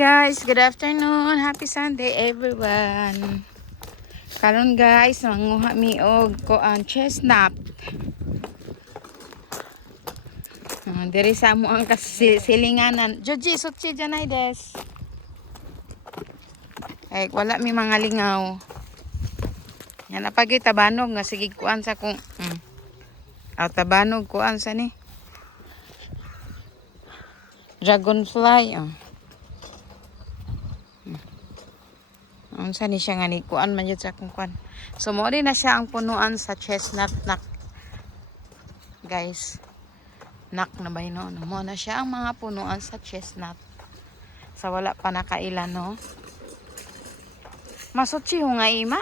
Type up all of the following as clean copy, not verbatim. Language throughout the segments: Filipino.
Guys, good afternoon. Happy Sunday everyone. Karon guys, manguha mi og kuan chestnut. Diri sa amo ang silinganan. Joji, sutsi janay des. Ay, wala mi mga lingaw. Yan na pagi tabanog nga sige kuan sa kung tabanog kuan sa ni. Dragonfly. Unsa ni siya nga ni kuan man jud sa akong kuan. So mo rin na siya ang punuan sa chestnut nak. Guys. Nak na ba no? Mo na siya ang mga punuan sa chestnut. Sa wala pa nakailan no. Masutsi ho nga ima.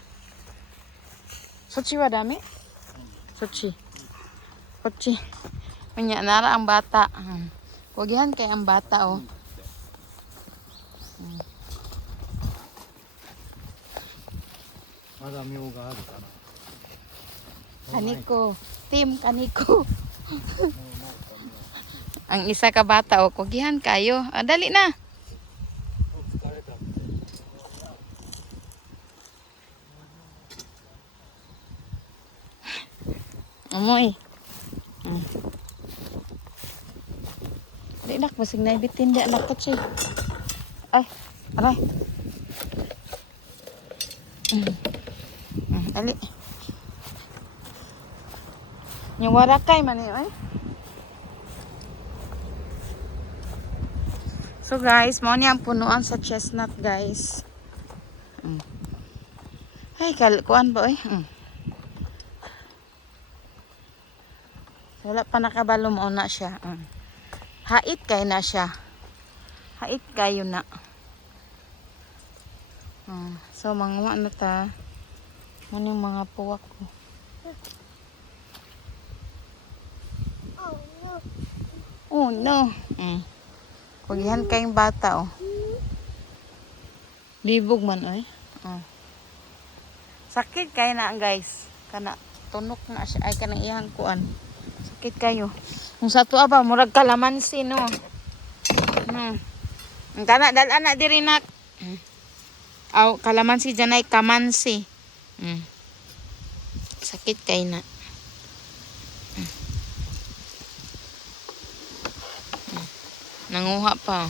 Sutsi wa dami. Sutsi. Sutsi. Unya nara ang bata. Kugihan kay ang bata oh. Kaniko, team kaniko. Ang isa ka bata o kugihan kayo. Dali na. Amoy. Dali nak basig na ibitin di anak ko siya. Ay, aray. Dali. Yung warakay man eh. So guys, mo niya ang punuan sa chestnut guys. Ay, kuan ba eh. Wala pa nakabalo mo na siya. Hait kay na siya. Hait kayo na. So manguha na ta. Ano yung mga puwak ko. Oh no. Kugihan kayong bata oh. Libog man oy. Sakit kay na guys. Kana tunok na siya ay kanang iyang kuan. Sakit kayo. Kung sa tuwa ba murag kalamansi no. Ang kana dal-an na diri nak. Aw kalamansi janay kamansi. Sakit kay na. Nanguha pa.